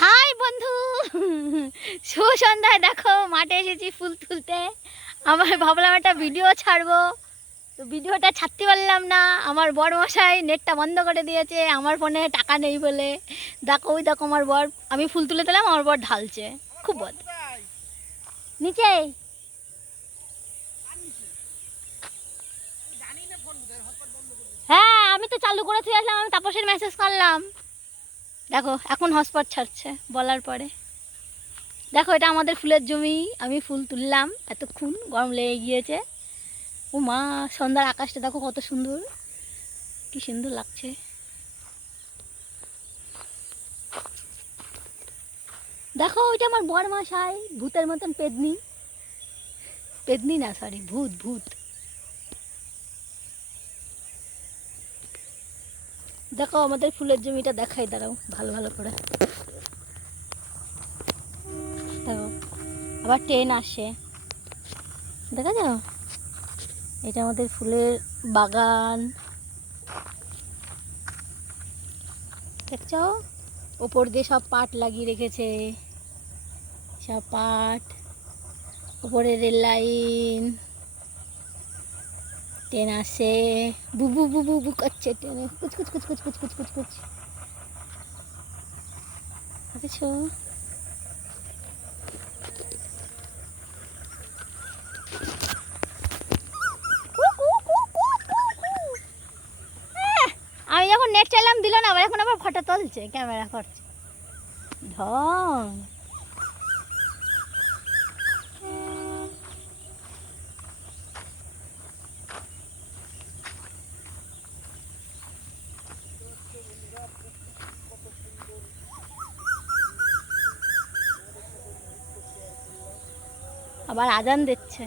High বন্ধু, শুভ সন্ধ্যায়। দেখো মাঠে এসেছি ফুল তুলতে। আমার ভাবলাম একটা ভিডিও ছাড়বো, তো ভিডিওটা ছাড়তে পারলাম না। আমার বর মশাই নেটটা বন্ধ করে দিয়েছে আমার ফোনে টাকা নেই বলে। দেখো ওই দেখো আমার বর, আমি ফুল তুলে দিলাম, আমার বর ঢালছে। খুব বদ নিচে। হ্যাঁ, আমি তো চালু করে দিয়ে আসলাম, আমি তাপসের মেসেজ করলাম। দেখো এখন হটস্পট ছাড়ছে বলার পরে। দেখো এটা আমাদের ফুলের জমি, আমি ফুল তুললাম, এতক্ষণ গরম লেগে গিয়েছে। ও মা, সন্ধ্যার আকাশটা দেখো কত সুন্দর, কি সুন্দর লাগছে। দেখো ওইটা আমার বর মশাই, ভূতের মতন পেদনি, পেদনি না সরি, ভূত ভূত। দেখো আমাদের ফুলের জমিটা দেখাই, দাঁড়াও ভালো ভালো করে দেখো। আবার ট্রেন আসে, দেখা যাও। এটা আমাদের ফুলের বাগান, দেখছো? ওপর দিয়ে সব পাট লাগিয়ে রেখেছে, সব পাট। উপরে রেল লাইন, ট্রেন আসে, বুবু বুবু বু করছে ট্রেনে, কুচ কুচ কুচ কুচ কুচ কুচ কুচ কুচ। দেখেছো? আমি যখন নেট চাইলাম দিল না, আবার এখন আবার ফটো তুলছে, ক্যামেরা করছে ঢং। আবার আজান দিচ্ছে।